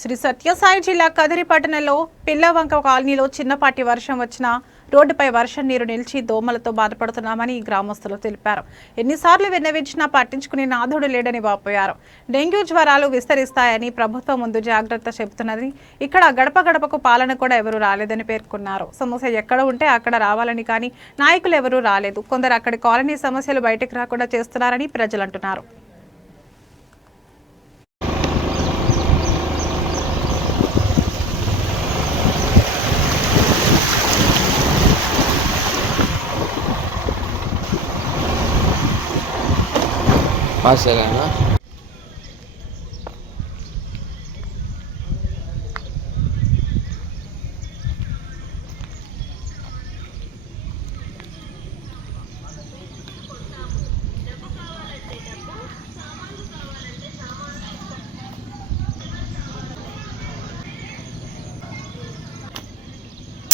శ్రీ సత్యసాయి జిల్లా కదిరి పట్టణంలో పిల్లవంక కాలనీలో చిన్నపాటి వర్షం వచ్చినా రోడ్డుపై వర్షం నీరు నిలిచి దోమలతో బాధపడుతున్నామని గ్రామస్తులు తెలిపారు. ఎన్నిసార్లు విన్నవించినా పట్టించుకునే నాథుడు లేడని వాపోయారు. డెంగ్యూ జ్వరాలు విస్తరిస్తాయని ప్రభుత్వం ముందు జాగ్రత్త చెబుతున్నది. ఇక్కడ గడప గడపకు పాలన కూడా ఎవరు రాలేదని పేర్కొన్నారు. సమస్య ఎక్కడ ఉంటే అక్కడ రావాలని కానీ నాయకులు ఎవరూ రాలేదు. కొందరు అక్కడి కాలనీ సమస్యలు బయటకు రాకుండా చేస్తున్నారని ప్రజలు pásela, ¿no?